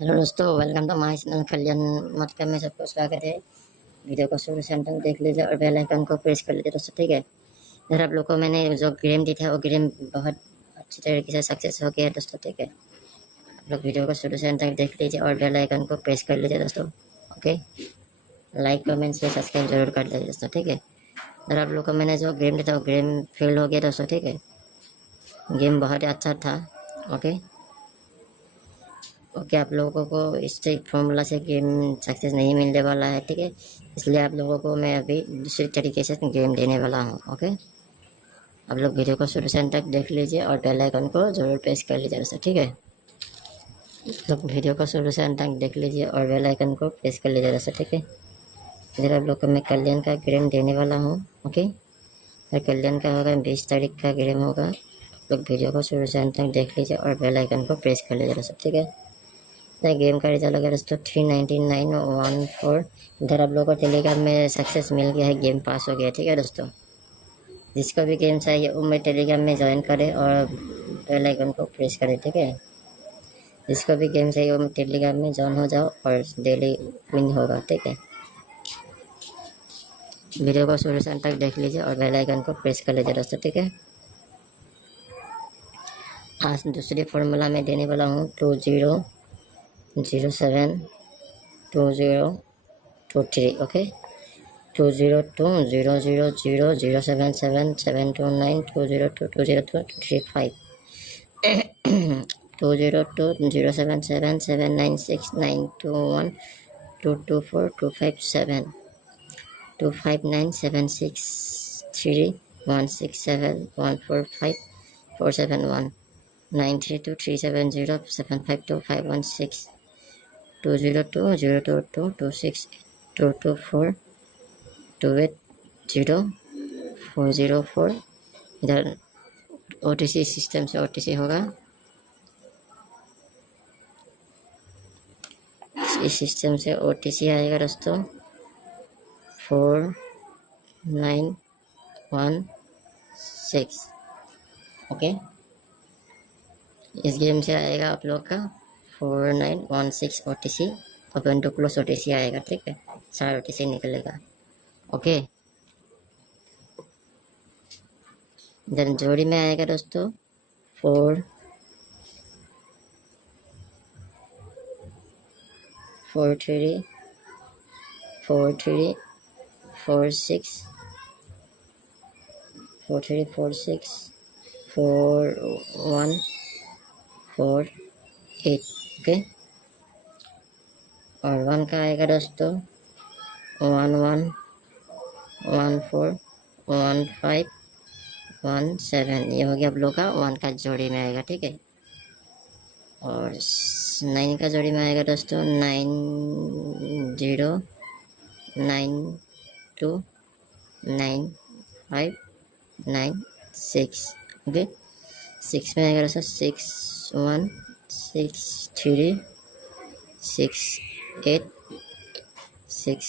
Hello दोस्तों, welcome to my channel कल्याण मटका में सबको स्वागत है। वीडियो को शुरू से अंत तक देख लीजिए और बेल आइकन को प्रेस कर लीजिए दोस्तों, ठीक है। इधर आप लोग को मैंने जो गेम दी था वो गेम बहुत अच्छी तरीके से सक्सेस हो गया है दोस्तों, ठीक है। आप लोग वीडियो को शुरू से अंत तक देख लीजिए और बेल आइकन को प्रेस कर लीजिए दोस्तों, okay. Like comment share subscribe जरूर कर लीजिए दोस्तों, ठीक है। इधर आप लोग को मैंने जो गेम दिया था वो गेम फेल हो गया दोस्तों, ठीक है। गेम बहुत ही अच्छा था, ओके। ओके, आप लोगों को इस फॉर्मूला से गेम सक्सेस नहीं मिलने वाला है, ठीक है। इसलिए आप लोगों को मैं अभी दूसरी तरीके से गेम देने वाला हूँ, ओके। आप लोग वीडियो को शुरू से अंत तक देख लीजिए और बेल आइकन को जरूर प्रेस कर लीजिए दोस्तों, ठीक है। लोग वीडियो को शुरू से अंत तक देख लीजिए और बेल आइकन को प्रेस कर लीजिए दोस्तों, ठीक है। इधर आप लोग को मैं कल्याण का गेम देने वाला हूँ, ओके। और कल्याण का होगा 20 तारीख का गेम होगा। लोग वीडियो को शुरू से अंत तक देख लीजिए और बेल आइकन को प्रेस कर लीजिए दोस्तों, ठीक है। गेम का रिजल्ट अगर दोस्तों 39914। इधर आप लोगों को टेलीग्राम में सक्सेस मिल गया है, गेम पास हो गया, ठीक है दोस्तों। जिसको भी गेम चाहिए वो मैं टेलीग्राम में ज्वाइन करे और बेल आइकन को प्रेस करे, ठीक है। जिसको भी गेम चाहिए वो टेलीग्राम में ज्वाइन हो जाओ और डेली विन होगा, ठीक है। वीडियो को शुरू से अंत तक देख लीजिए और बेल आइकन को प्रेस कर लीजिए दोस्तों, ठीक है। आज दूसरी फॉर्मूला में देने वाला हूँ 20.7.2023, ओके। 2020000777729 202202235 2020777796921 224257 259763167145451 93237075251 20202262242280404। इधर ओटीसी सिस्टम से ओटीसी होगा। इस सिस्टम से ओटीसी आएगा दोस्तों 4916, ओके। इस गेम से आएगा आप लोग का 4916 OTC, open to close OTC आएगा, ठीक है। 4 ओटीसी निकलेगा, ओके। इधर जोड़ी में आएगा दोस्तों 4 4 3 4 3 4 6 4 3 4 6 4 1 4 8, ओके। और 1 का आएगा दोस्तों 1 1 1 4 1 5 1 7। ये हो गया आप लोग का 1 का जोड़ी में आएगा, ठीक है। और 9 का जोड़ी में आएगा दोस्तों 9 0 9 2 9 5 9 6, ओके। 6 में आएगा दोस्तों 6 1 6 3 6 8 6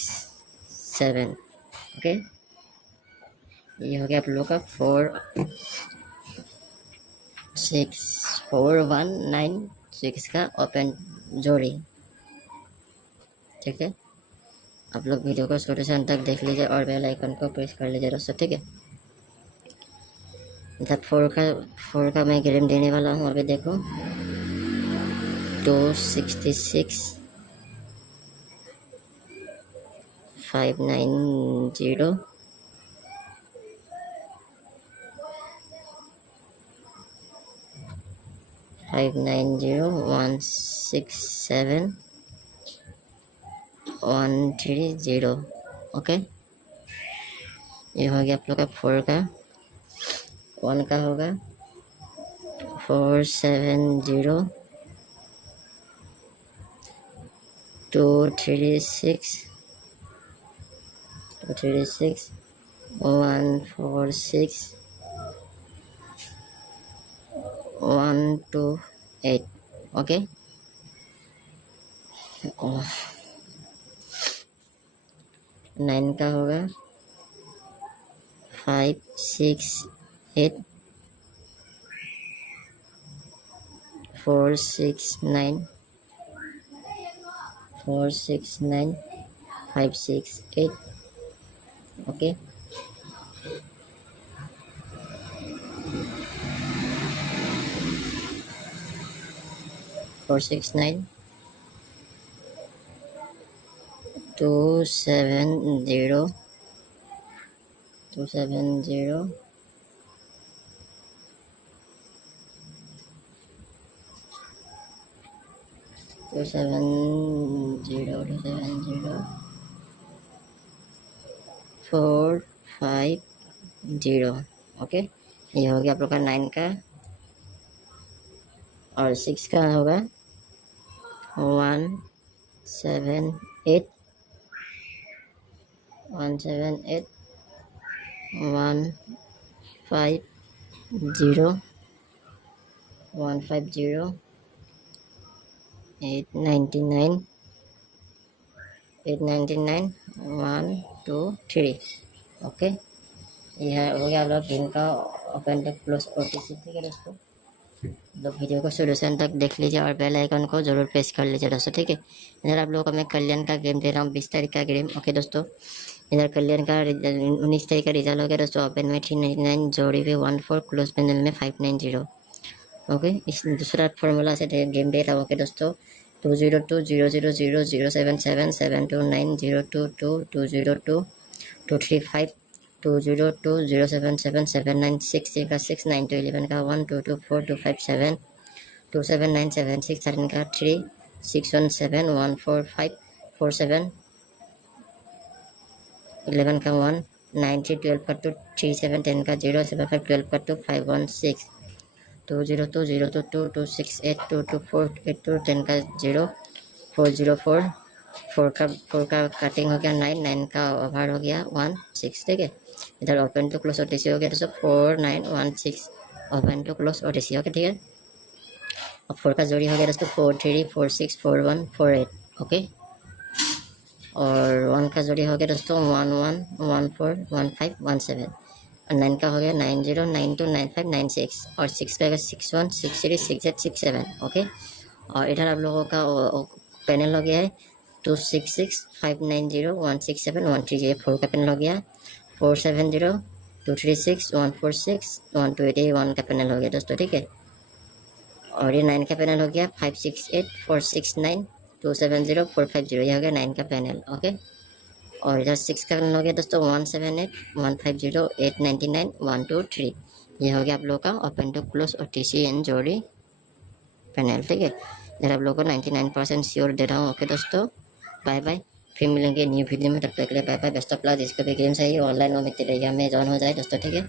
7, ओके। ये हो गया आप लोग का 4 6 4 1 9 6 का ओपन जोड़ी, ठीक है। आप लोग वीडियो को शुरू से अंत तक देख लीजिए और बेल आइकन को प्रेस कर लीजिए दोस्तों, ठीक है। इधर 4 का मैं गेम देने वाला हूँ, अभी देखो 266 590 590 167 130, ओके। ये हो गया आप लोग का 4 का। 1 का होगा 470 236 146 128, ओके। 9 का होगा 5 6 8 4 6 9 469568. Okay, 469 270 270 450. ओके, ये हो गया आप लोग का 9 का। और 6 का होगा 178 178 150 150 899 899 123। ओके, यह हो गया आप लोग गेम का ओपन द क्लोज ओटीसी। ठीक है दोस्तों, लोग वीडियो को सोल्यूशन तक देख लीजिए और बेल आइकन को जरूर प्रेस कर लीजिए दोस्तों। ठीक है, इधर आप लोगों को मैं कल्याण का गेम दे रहा हूँ, 20 तारीख का गेम। ओके दोस्तों, इधर कल्याण का 19 तारीख का रिजल्ट हो गया दोस्तों। ओपन में 399, जोड़ी पे 14, क्लोज पैनल में 590। ओके, इस दूसरा फॉर्मूला से गेम दे रहा हूँ। ओके दोस्तों, 202-000-077-729-022-202-235 202-077-796 का 6 9 to 11 का 1 2 2 4 2 5 7 2 7 9 7 6 13 का 3 6 1 7 1 4 5 4 7 11 का 1 9 3 12 का 2 3 7 10 का 0 7 5 12 का 2 5 1 6 2 0 2 0 2 2 2 6 8 2 2 4 8 2 10 का 0 4 0 4 4 का कटिंग हो गया 9 9 का ओवर हो गया 1 6। ठीक है, इधर ओपन टू क्लोज ओटीसी हो गया दोस्तों 4 9 1 6 open to close OTC. Okay, ठीक है, अब 4 का जोड़ी हो गया दोस्तों 4 3 4 6 4 1 4 8। ओके, और 1 का जोड़ी हो गया दोस्तों 1 1 1 4 1 5 1 7। और 9 का हो गया 9 0 9 2 9 5 9 6। और 6 का 6 1 6 3 6 8 6 7। ओके, और इधर आप लोगों का पैनल हो गया है 266 590 167 130। ये 4 का पैनल हो गया 470 236 146 128 1 का पैनल हो गया दोस्तों। ठीक है, और ये 9 का पैनल हो गया 568 469 270 450। ये हो गया 9 का पैनल। ओके, और इधर 6 का पैनल हो गया दोस्तों 178 150 899 123। ये हो गया आप लोगों का ओपन टू क्लोज और TCN जोड़ी पैनल। ठीक है, इधर आप लोगों को 99% श्योर दे रहा हूँ। ओके दोस्तों, बाय बाय, फिर मिलेंगे न्यू वीडियो में, तब तक के लिए bye bye, best of luck. जिसको भी गेम चाहिए ऑनलाइन वो टेलीग्राम में ज्वाइन हो जाए दोस्तों। ठीक है,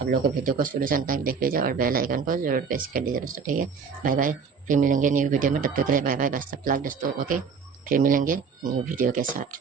आप लोग को वीडियो को सोल्यूशन तक देख लीजिए और बेल आइकन को जरूर प्रेस कर दीजिए दोस्तों। ठीक है, बाय बाय, फिर मिलेंगे न्यू वीडियो में, तब तक के लिए bye bye, best of luck दोस्तों। ओके, फिर मिलेंगे न्यू वीडियो के साथ।